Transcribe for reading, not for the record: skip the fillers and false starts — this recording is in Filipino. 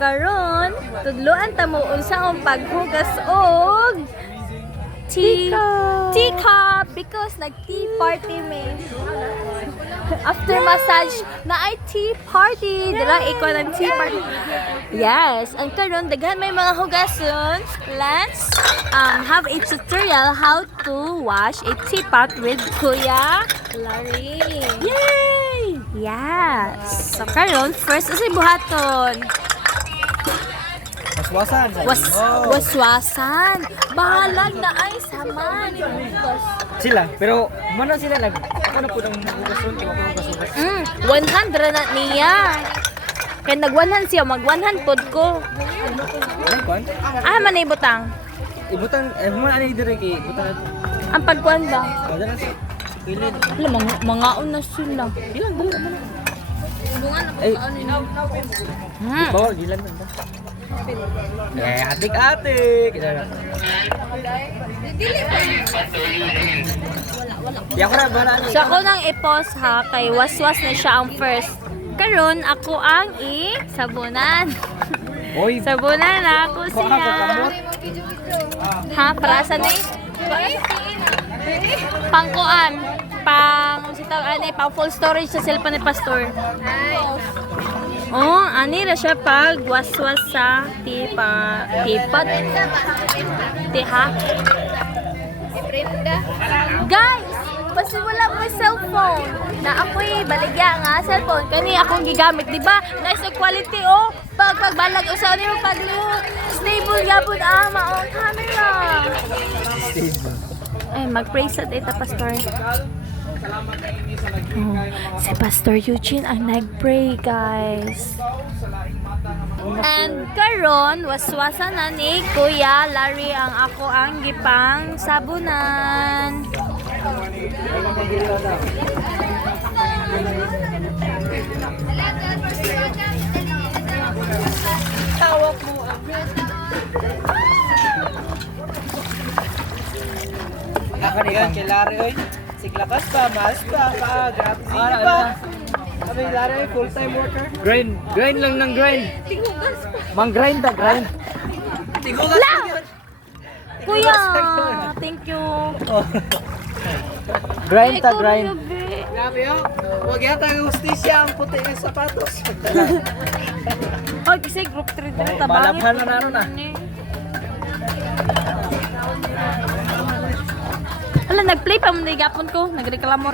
karon tudloan ta mo unsaon paghugas og teacup because nag-tea party me. After massage na ay tea party. Dala ikaw ng tea party. Yes, ang karon daghan may mga hugason. Let's have a tutorial how to wash a teapot with Kuya Larry. Yay! Yes. So karon first is buhaton. Waswasan. Waswasan. Bahalag na ay sama ni hugas. Sila, pero mana sila ako na po ng hugason, iba ko hugason. 100 na niya. Kaya nag-100 siya, mag-100 pod ko. Ay, kwan? Manay butang. Ibutang, muna ano yung direk eh, ibutang natin. Ang pagkuhan ba? Wala na si Pilin. Alam, mangaon na sila. Ilan, bunga mo na. Bunga na Ay, Hmm. bawal, ilan na. Eh, atik-atik. Di ako na, bala ano. So ako nang i-pause ha, kay waswas na siya ang first. Karon ako ang sabunan. Oy, Sabunan na ako siya. Ha, para sa ni? Pangkuan. Pang full storage sa cellphone ni Pastor. Oh, ani ra siya pag waswas sa tipat. Tiha. Guys, basta wala mo cellphone na ako'y baligya nga cellphone kani akong gigamit, di ba? Nice na quality oh. Pagbalag usaw nimo stable gyapon mao camera. stable. Ay, mag-pray sa data, Pastor. Oh, si Pastor Eugene ang nag-pray, guys. And karon, waswasan na ni Kuya Larry ang ako ang gipang sabunan. Tawag mo ang Nakanigan kay Larry, oy. Siglakas pa, mas pa, grabe pa. Sabi ni Larry, full-time worker. Grind lang ng grind. Mang-grind ta, grind. La! Kuya, thank you. Grind ta, Ikaw, grind. Ruby. Grabe oh. Huwag yata ang hustisya ang puti ng sapatos. Oh, kasi group 3 dito, tabangit. Malabhan na ano na. Wala, nag-play pa mo na igapon ko. Nagreklamo